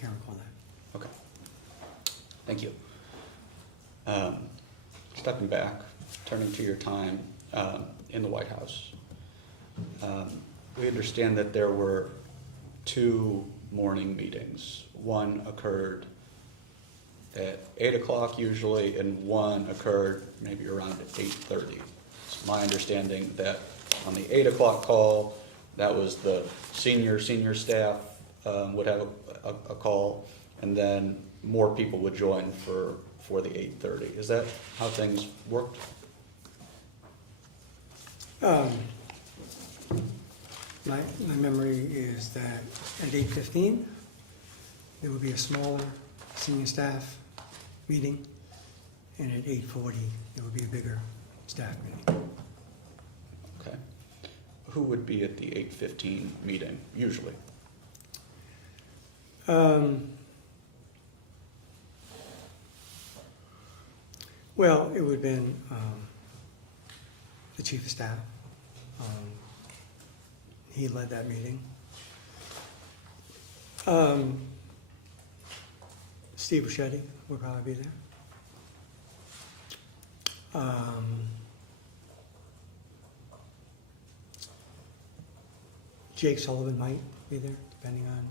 can't recall that. Okay. Thank you. Stepping back, turning to your time in the White House. We understand that there were 2 morning meetings. One occurred at 8 o'clock usually, and one occurred maybe around 8:30. It's my understanding that on the 8 o'clock call, that was the senior staff would have a call, and then more people would join for the 8:30. Is that how things worked? My memory is that at 8:15, there would be a smaller senior staff meeting, and at 8:40, there would be a bigger staff meeting. Okay. Who would be at the 8:15 meeting usually? Well, it would have been the chief of staff. He led that meeting. Steve Ricchetti would probably be there. Jake Sullivan might be there, depending on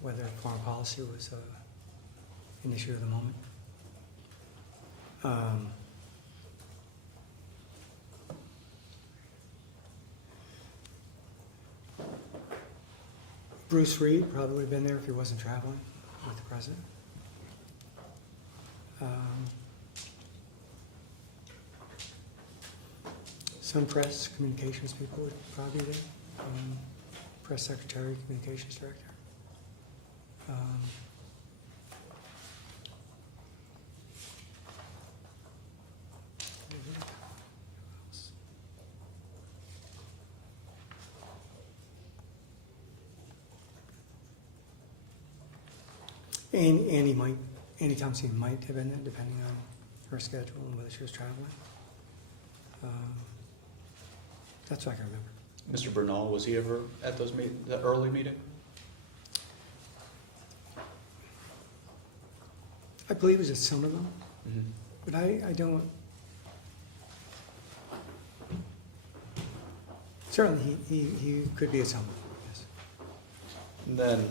whether foreign policy was an issue at the moment. Bruce Reed probably would have been there if he wasn't traveling with the president. Some press communications people would probably be there. Press secretary, communications director. Annie Thompson might have been there, depending on her schedule and whether she was traveling. That's what I can remember. Mr. Bernal, was he ever at those the early meeting? I believe it was at some of them, Mm-hmm. but I don't. Certainly, he could be at some of them. Yes. And then,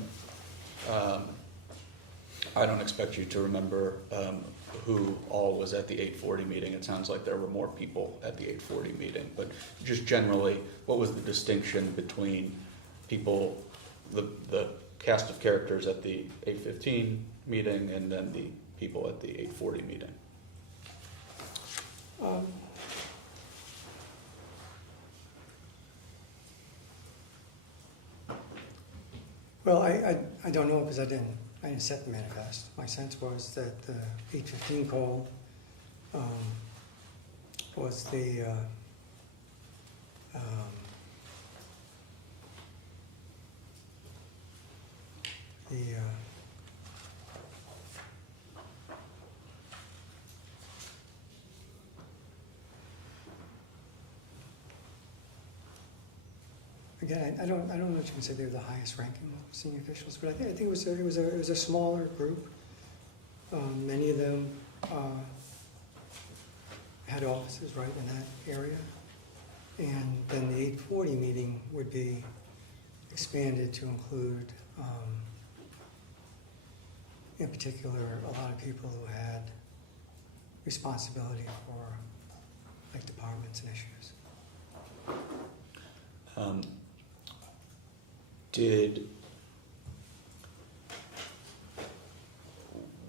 I don't expect you to remember who all was at the 8:40 meeting. It sounds like there were more people at the 8:40 meeting, but just generally, what was the distinction between people, the cast of characters at the 8:15 meeting and then the people at the 8:40 meeting? Well, I don't know because I didn't set the manifest. My sense was that the 8:15 call was the again, I don't know if you can say they're the highest ranking senior officials, but I think it was a smaller group. Many of them had offices right in that area, and then the 8:40 meeting would be expanded to include, in particular, a lot of people who had responsibility for like departments and issues.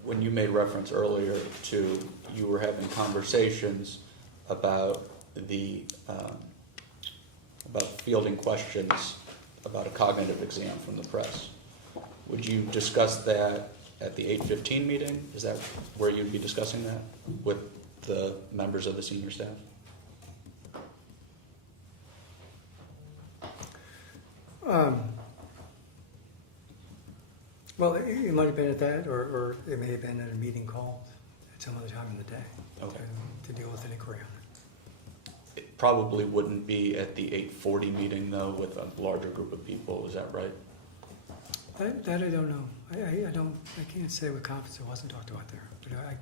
When you made reference earlier to you were having conversations about about fielding questions about a cognitive exam from the press, would you discuss that at the 8:15 meeting? Is that where you'd be discussing that with the members of the senior staff? Well, it might have been at that, or it may have been at a meeting called at some other time in the day. Okay. To deal with an inquiry on it. It probably wouldn't be at the 8:40 meeting though with a larger group of people, is that right? That I don't know. I can't say with confidence it wasn't talked about there, but I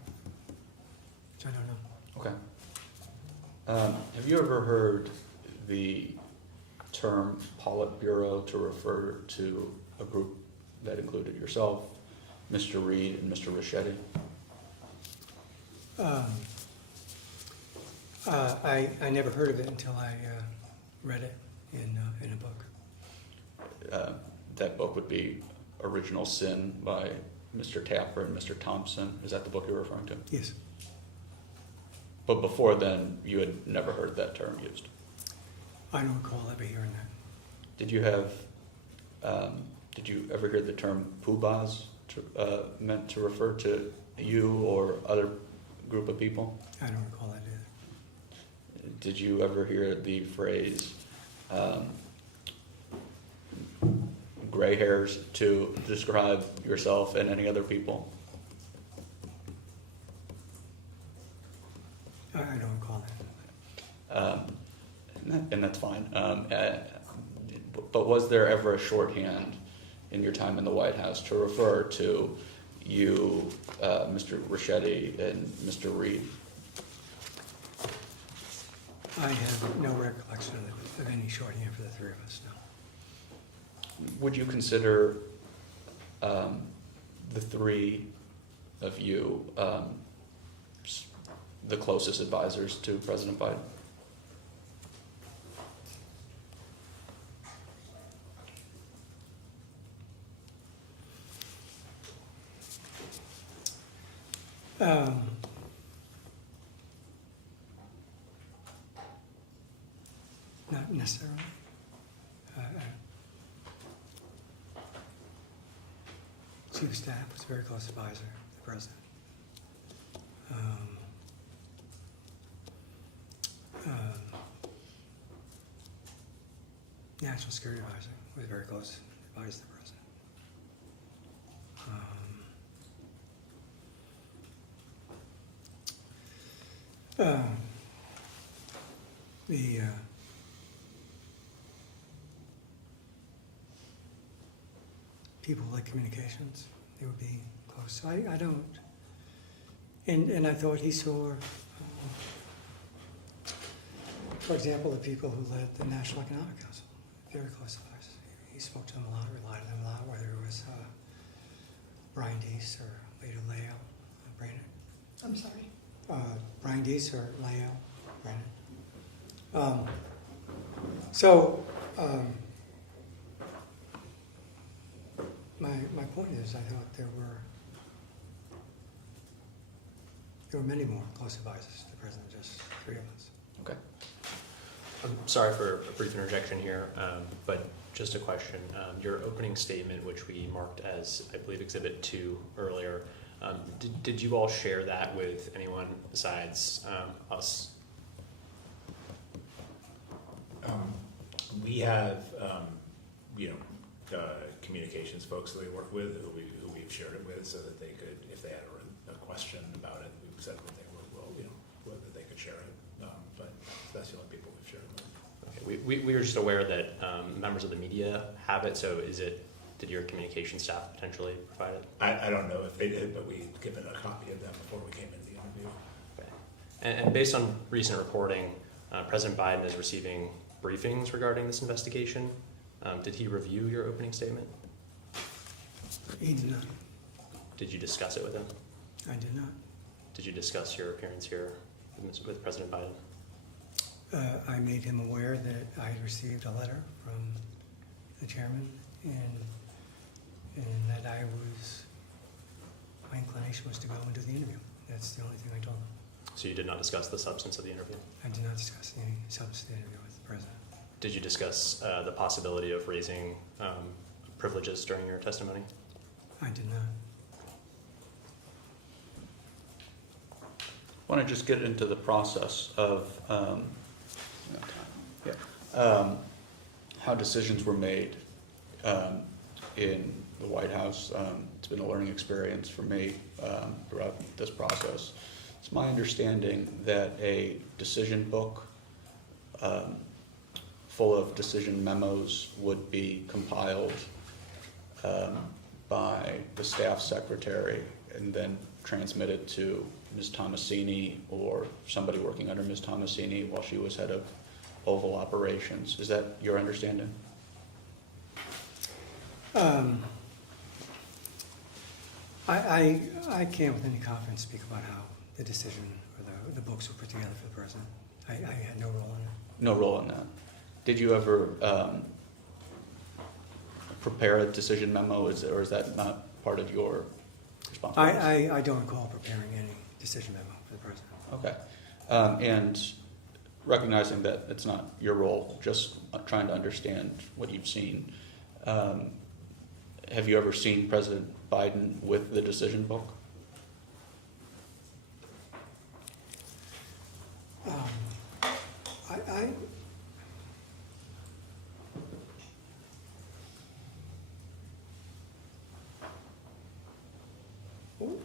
don't know. Okay. Have you ever heard the term Politburo to refer to a group that included yourself, Mr. Reed, and Mr. Richetti? I never heard of it until I read it in a book. That book would be Original Sin by Mr. Tapper and Mr. Thompson. Is that the book you're referring to? Yes. But before then, you had never heard that term used. I don't recall ever hearing that. Did you ever hear the term poobahs meant to refer to you or other group of people? I don't recall that either. Did you ever hear the phrase gray hairs to describe yourself and any other people? I don't recall that. And that's fine. But was there ever a shorthand in your time in the White House to refer to you, Mr. Richetti, and Mr. Reed? I have no recollection of any shorthand for the three of us, no. Would you consider the three of you the closest advisors to President Biden? Not necessarily. Chief of Staff was a very close advisor to the President. National Security Advisor was a very close advisor to the President. The people like communications, they would be close. So I don't, and I thought he saw, for example, the people who led the National Economic Council, very close advisors. He spoke to them a lot, relied on them a lot, whether it was Brian Deese or later Leo Brandon. I'm sorry. Brian Deese or Leo Brandon. My point is, I thought there were many more close advisors to the President, just three of us. Okay. I'm sorry for a brief interjection here, but just a question. Your opening statement, which we marked as, I believe, Exhibit 2 earlier, did you all share that with anyone besides us? We have, communications folks that we work with who we've shared it with, so that they could, if they had a question about it, we said that they that they could share it. But that's the only people we've shared it with. Okay. We were just aware that members of the media have it. So did your communication staff potentially provide it? I don't know if they did, but we given a copy of them before we came into the interview. Okay. And based on recent reporting, President Biden is receiving briefings regarding this investigation. Did he review your opening statement? He did not. Did you discuss it with him? I did not. Did you discuss your appearance here with President Biden? I made him aware that I had received a letter from the chairman and that my inclination was to go and do the interview. That's the only thing I told him. So you did not discuss the substance of the interview? I did not discuss any substance of the interview with the President. Did you discuss the possibility of raising privileges during your testimony? I did not. I want to just get into the process of how decisions were made in the White House. It's been a learning experience for me throughout this process. It's my understanding that a decision book full of decision memos would be compiled staff secretary and then transmit it to Ms. Tomasini or somebody working under Ms. Tomasini while she was head of Oval Operations. Is that your understanding? I can't with any confidence speak about how the decision or the books were put together for the president. I had no role in it. No role in that. Did you ever prepare a decision memo, or is that not part of your responsibility? I don't recall preparing any decision memo for the president. Okay. And recognizing that it's not your role, just trying to understand what you've seen, have you ever seen President Biden with the decision book?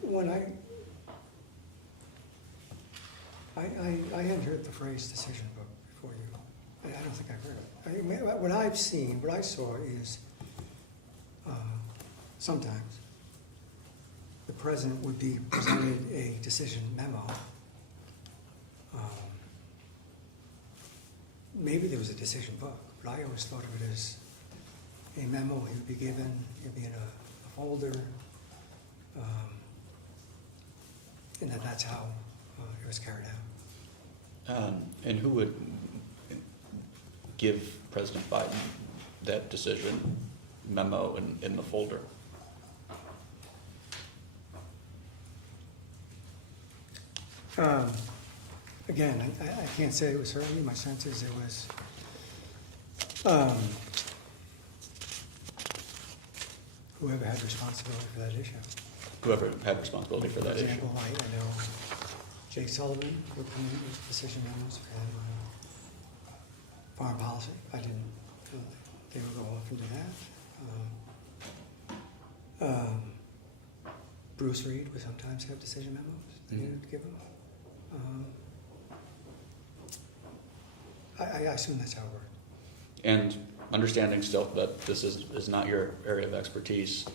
When I hadn't heard the phrase decision book before you. I don't think I've heard it. What I've seen, what I saw is sometimes the president would be presented a decision memo. Maybe there was a decision book, but I always thought of it as a memo he would be given, it'd be in a folder, and that's how it was carried out. And who would give President Biden that decision memo in the folder? Again, I can't say it was certainly. My sense is it was whoever had responsibility for that issue. Whoever had responsibility for that For issue. example, I know Jake Sullivan would come in with decision memos for foreign policy. I didn't feel that they would go off into that. Bruce Reed would sometimes have decision memos that he would give them. I assume that's how it worked. And understanding still that this is not your area of expertise,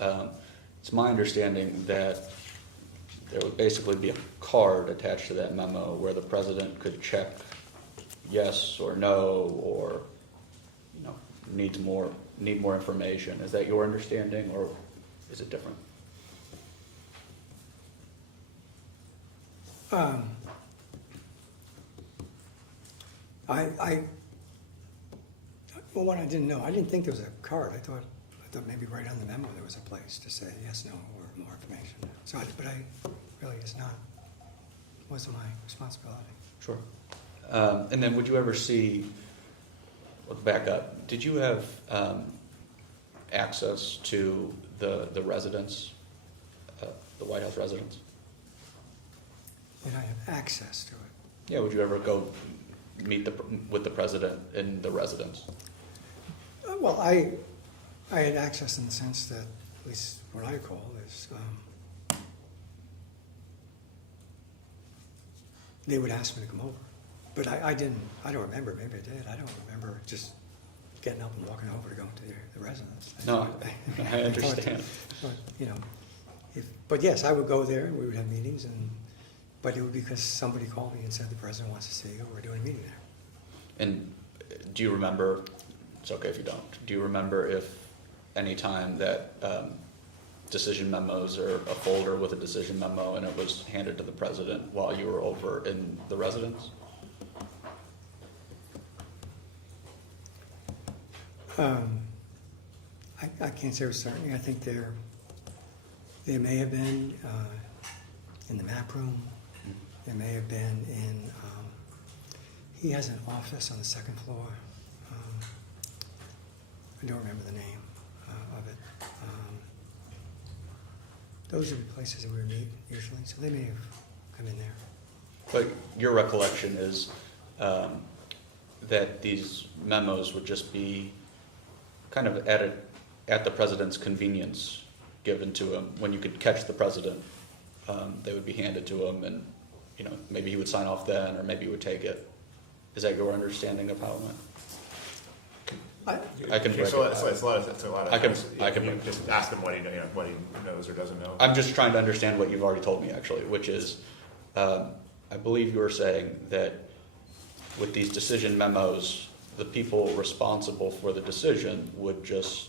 it's my understanding that there would basically be a card attached to that memo where the president could check yes or no, or need more information. Is that your understanding, or is it different? Well, what I didn't know, I didn't think there was a card. I thought maybe right on the memo there was a place to say yes, no, or more information. So, but really, it's not. It wasn't my responsibility. Sure. And then would you ever see, let's back up, did you have access to the residence, the White House residence? Did I have access to it? Yeah, would you ever go meet with the president in the residence? Well, I had access in the sense that, at least what I recall, is they would ask me to come over. But I don't remember, maybe I did. I don't remember just getting up and walking over to go into the residence. No, I understand. But yes, I would go there and we would have meetings, but it would be because somebody called me and said the president wants to see you, we're doing a meeting there. And do you remember, it's okay if you don't, do you remember if any time that decision memos or a folder with a decision memo and it was handed to the president while you were over in the residence? I can't say with certainty. I think they may have been in the map room. They may have been in, he has an office on the second floor. I don't remember the name of it. Those are the places that we would meet usually, so they may have come in there. But your recollection is that these memos would just be kind of at the president's convenience, given to him. When you could catch the president, they would be handed to him, and maybe he would sign off then, or maybe he would take it. Is that your understanding of how it went? I can Okay, so break it it's a lot of. I can- things. I can You break it. just ask him what he knows or doesn't know. I'm just trying to understand what you've already told me, actually, which is, I believe you were saying that with these decision memos, the people responsible for the decision would just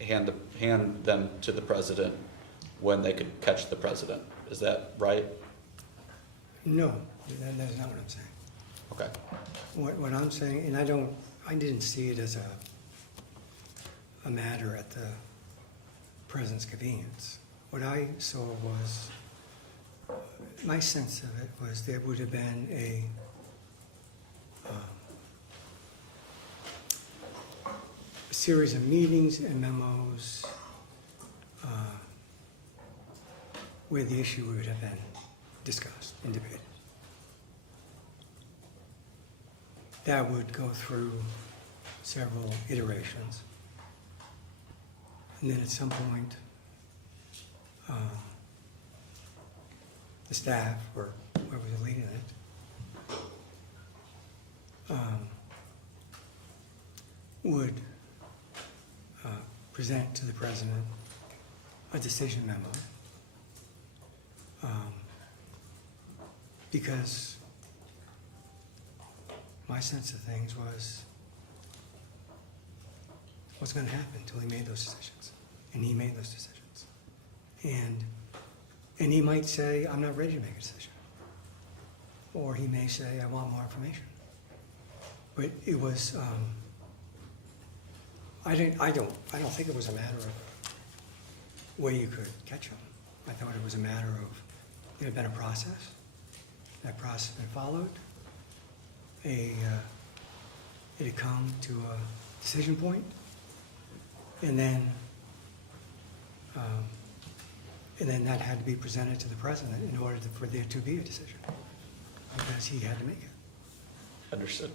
hand them to the president when they could catch the president. Is that right? No, that's not what I'm saying. Okay. What I'm saying, and I didn't see it as a matter at the president's convenience. What I saw was, my sense of it was there would have been a series of meetings and memos where the issue would have been discussed and debated. That would go through several iterations. And then at some point, the staff, or whoever was leading it, would present to the president a decision memo. Because my sense of things was, what's going to happen until he made those decisions? And he made those decisions. And he might say, I'm not ready to make a decision. Or he may say, I want more information. But it was, I don't think it was a matter of where you could catch him. I thought it was a matter of, there had been a process. That process had been followed. It had come to a decision point, and then that had to be presented to the president in order for there to be a decision, because he had to make it. Understood.